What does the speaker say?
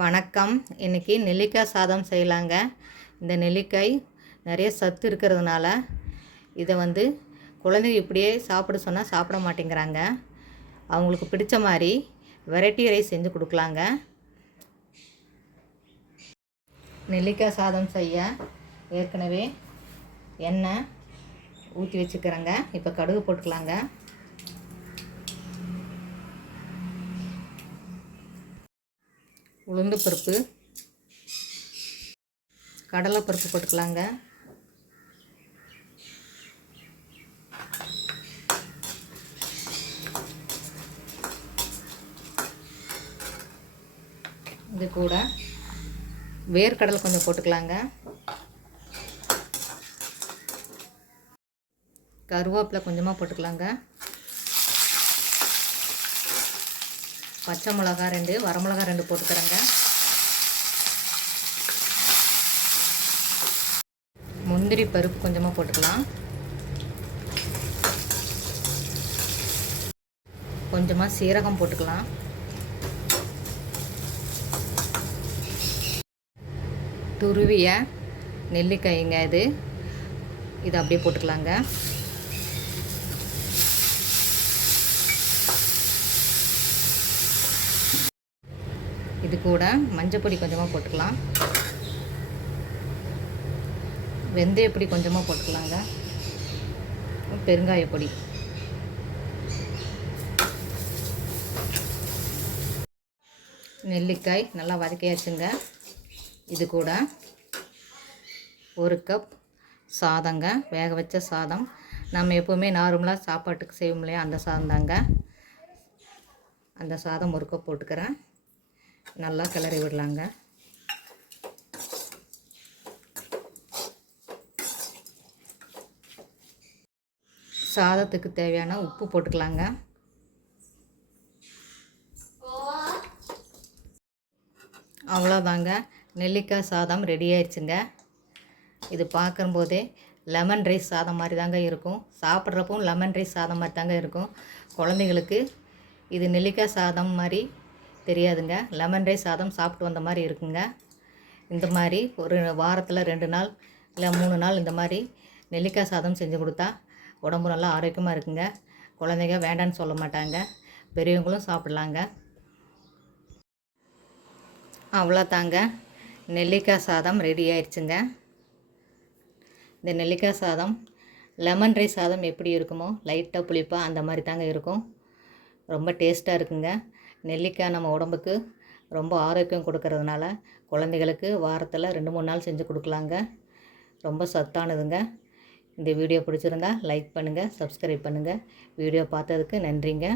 வணக்கம். இன்றைக்கி நெல்லிக்காய் சாதம் செய்யலாங்க. இந்த நெல்லிக்காய் நிறைய சத்து இருக்கிறதுனால இதை வந்து குழந்தைங்க இப்படியே சாப்பிட சொன்னால் சாப்பிட மாட்டேங்கிறாங்க. அவங்களுக்கு பிடிச்ச மாதிரி வெரைட்டி ரைஸ் செஞ்சு கொடுக்கலாங்க. நெல்லிக்காய் சாதம் செய்ய ஏற்கனவே எண்ணெய் ஊற்றி வச்சுக்கிறேங்க. இப்போ கடுகு போட்டுக்கலாங்க. உளுந்து பருப்பு கடலைப்பருப்பு போட்டுக்கலாங்க. இது கூட வேர்க்கடலை கொஞ்சம் போட்டுக்கலாங்க. கருவேப்பிலை கொஞ்சமாக போட்டுக்கலாங்க. பச்சை மிளகா ரெண்டு வரமிளகா ரெண்டு போட்டுக்கிறேங்க முந்திரி பருப்பு கொஞ்சமாக போட்டுக்கலாம். கொஞ்சமாக சீரகம் போட்டுக்கலாம். துருவிய நெல்லிக்காய்ங்க இது. இது அப்படியே போட்டுக்கலாங்க. இது கூட மஞ்சப்பொடி கொஞ்சமாக போட்டுக்கலாம். வெந்தயப்பொடி கொஞ்சமாக போட்டுக்கலாங்க. பெருங்காயப்பொடி நெல்லிக்காய் நல்லா வதக்கியாச்சுங்க. இது கூட ஒரு கப் சாதங்க வேக வச்ச சாதம். நம்ம எப்போவுமே நார்மலாக சாப்பாட்டுக்கு செய்வோம் இல்லையா அந்த சாதம் தாங்க. அந்த சாதம் ஒரு கப் போட்டுக்கிறேன். நல்லா கிளறி விடலாங்க. சாதத்துக்கு தேவையான உப்பு போட்டுக்கலாங்க. அவ்வளோதாங்க. நெல்லிக்காய் சாதம் ரெடி ஆயிடுச்சுங்க. இது பார்க்கும்போதே லெமன் ரைஸ் சாதம் மாதிரி தாங்க இருக்கும். சாப்பிட்றப்பவும் லெமன் ரைஸ் சாதம் மாதிரி தாங்க இருக்கும். குழந்தைங்களுக்கு இது நெல்லிக்காய் சாதம் மாதிரி தெரியாதுங்க. லெமன் ரைஸ் சாதம் சாப்பிட்டு வந்த மாதிரி இருக்குங்க. இந்த மாதிரி ஒரு வாரத்தில் ரெண்டு நாள் இல்லை மூணு நாள் இந்த மாதிரி நெல்லிக்காய் சாதம் செஞ்சு கொடுத்தா உடம்பு நல்லா ஆரோக்கியமாக இருக்குங்க. குழந்தைங்க வேண்டான்னு சொல்ல மாட்டாங்க. பெரியவங்களும் சாப்பிட்லாங்க. அவ்வளோதாங்க. நெல்லிக்காய் சாதம் ரெடி ஆயிடுச்சுங்க. இந்த நெல்லிக்காய் சாதம் லெமன் ரைஸ் சாதம் எப்படி இருக்குமோ லைட்டாக புளிப்பாக அந்த மாதிரி தாங்க இருக்கும். ரொம்ப டேஸ்ட்டாக இருக்குங்க. நெல்லிக்காய் நம்ம உடம்புக்கு ரொம்ப ஆரோக்கியம் கொடுக்கறதுனால குழந்தைகளுக்கு வாரத்தில் ரெண்டு மூணு நாள் செஞ்சு கொடுக்கலாங்க. ரொம்ப சத்தானதுங்க. இந்த வீடியோ பிடிச்சிருந்தா லைக் பண்ணுங்கள் சப்ஸ்கிரைப் பண்ணுங்கள் வீடியோ பார்த்ததுக்கு நன்றிங்க.